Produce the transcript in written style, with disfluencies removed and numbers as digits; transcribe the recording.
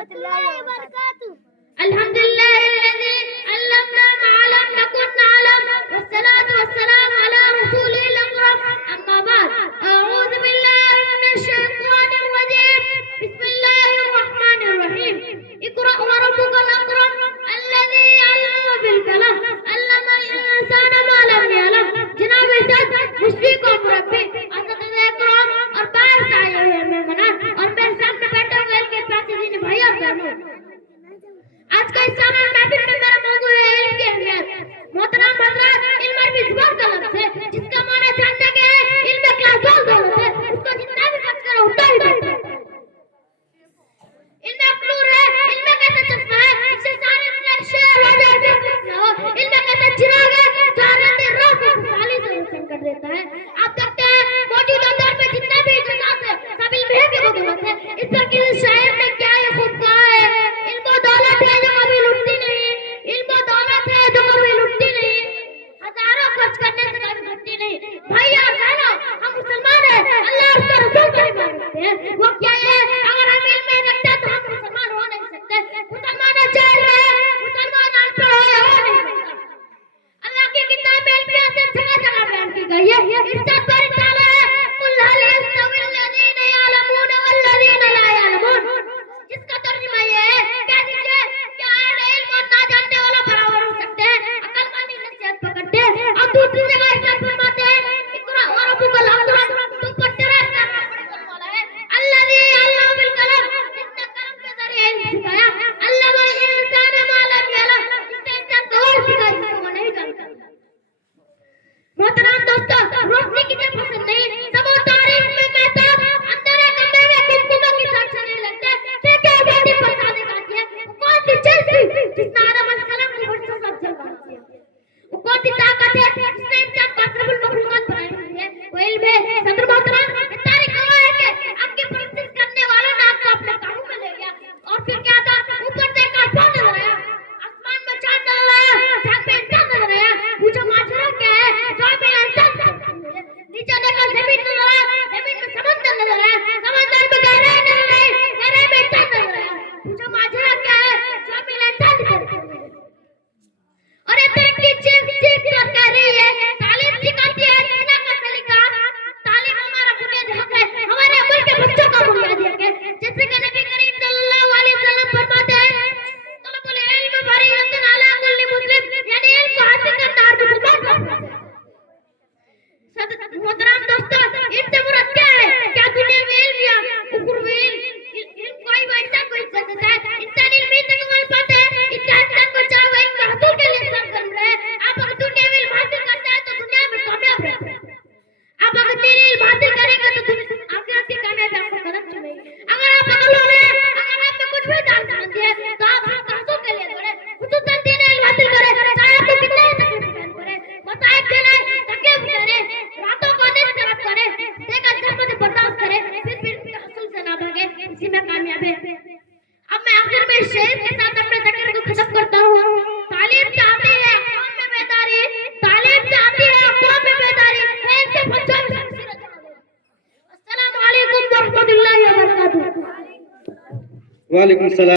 रहमतुल्लाहि व बरकातुहू। अल्हम्दुलिल्लाहिल्लज़ी अल्लमना मा लम नकुन नअलम वस्सलातु वस्सलामु अला रसूलिल अकरम अम्मा बाद अऊज़ु बिल्लाहि मिनश शैतानिर रजीम बिस्मिल्लाहिर रहमानिर रहीम इक़रा व रब्बुकल अकरम अल्लज़ी अल्लमा बिल कलम अल्लमल इंसाना मा लम यअलम। जनाब इज़्ज़त मुशफ़िक़ व मुरब्बी असतिज़ा इकराम और बाहर से आए हुए मेहमान और मेरे सामने बैठे हुए के प्राचीन भाई और बहनों, आज का इस शानदार महफिल में मेरा मौजू है इल्म की अहमियत। मोहतरम हज़रात, इल्म अरबी ज़ुबान का लफ्ज़ है जिसका माना जानते हैं इल्म इखलास दौलत है, उसको जितना भी खर्च करो उतना ही बेहतर है। इल्म एक नूर है, इल्म एक ऐसा चश्मा है इससे सारे नक्शे हो जाते हैं। इल्म एक ऐसा चिराग है जो हर दिन राह को खुशहाली से रोशन कर देता है। आप देखते हैं मौजूदा दौर में जितना भी इल्जामात है सब इल्म है की बदौलत है। इस पर किसी शायर ने क्या ये खुद कहा है, इल्म दौलत है जो कभी लुटती नहीं, इल्म दौलत है जो कभी लुटती नहीं, हजारों खर्च करने से कभी घटती नहीं। भाई और बहनों, हम मुसलमान हैं, अल्लाह और उसके रसूल पर ईमान रखते हैं। वो क्या है, अगर हम इल्म नहीं रखते तो हम मुसलमान हो नहीं सकते। मुसलमान जाहिल है, मुसलमान अनपढ़ हो नहीं सकता। अल्लाह की किताब में इल्म से जगह जगह बयान की गई है। इरशाद पर ताला है कुल हल यस्तवी अल्लज़ीना यअलमून वल्लज़ीना ला यअलमून, जिसका तर्जुमा ये है कह दीजिए क्या अहले इल्म और ना जानने वाला बराबर हो सकते हैं, अक्लमंद नसीहत पकड़ते हैं। और दूसरी जगह इरशाद फरमाते हैं इक़रा व रब्बुकल अकरम, तुम पर तेरा इरशाद बड़े करने वाला है अल्लज़ी अल्लमा बिल कलम, जिसने कलम के जरिए इल्म सिखाया, अल्लमल इंसाना मा लम यअलम, जिसने इंसान को वो सिखाया जिसको वो नहीं जानता। मोहतरम दोस्तों, रोशनी किसे पसंद नहीं, सब तारीफ में महताब अंधेरे कमरे में गुमगुमों की साथ चलने लगते हैं। क्या बेटी फसाने आती है, वो कौन सी चीज थी जिसने आदम अलैहिस्सलाम को बच्चों का जलवा दिया, वो कौन सी ताकत है जिसने इंसान को अशरफुल मखलूकात बनाई हुई है, वो इल्म है। सदर मोहतरम, तारीख गवाह है कि आपकी परस्तिश करने वालों ने आपको अपने काबू में ले लिया और फिर क्या था, ऊपर से एक आसमान नजर आया, आसमान में चांद नजर आया, चांद में इंसान नजर आया, पूछो माजरा क्या है, जो में इंसान नीचे देखा जमीन नजर आया, जमीन में समंदर नजर आया, समंदर में गहराई नजर आई, गहराई में इंसान नजर आया, पूछो माजरा क्या है, जो में इंसान नजर आया। और ये तरक्की चीख चीख कर कह रही है, तालीम सिखाती है दुनिया का सलीका, तालीम हमारा बुनियादी हक है, हमारे मुल्क के बच्चों का बुनियादी हक है। जैसे कि नबी करीम सल्लल्लाहु अलैहि वसल्लम फरमाते हैं तलबुल इल्म फरीज़तुन अला कुल्ली मुस्लिम, यानी इल्म को हासिल करना हर मुसलमान का फर्ज है। मोहतरम दोस्तों, इल्म से मुराद क्या है, क्या दुनिया में इल्म या उखरवी इल्म कोई इंसान को इज्जत देता है, इंसान इल्म ही तक कमाल पाता है, इंसान को चाहे वो इल्म हासिल के लिए इंसान कर रहा है। आप अगर दुनिया में इल्म हासिल करता है तो दुनिया में कामयाब रहता है, आप अगर दीनी इल्म हासिल करेंगे तो आखिरत की कामयाबी आपको कदम चुमेगी। अगर आप अकल वाले हैं, अगर आप में कुछ भी जानकारी है तो आप इल्म हासिल के लिए दौड़े, खुसूसन दीनी इल्म हासिल करें, चाहे आपको कितना ही तकलीफ सहन करे, मसाइब झेले, तकलीफ करे, रातों को नींद खराब करे, देखा जहमत बर्दाश्त करे, फिर भी हासिल से ना भागे, इसी में कामयाब है। अब मैं आखिर में शेर के साथ अपने ज़िक्र को खत्म करता हूँ। तालीम चाहती है कौम में बेदारी, तालीम चाहती है कौम में बेदारी, है इनके बच्चों में शमशीरें चला दो। अस्सलामु अलैकुम व रहमतुल्लाहि व बरकातुहू। वालेकुम सलाम।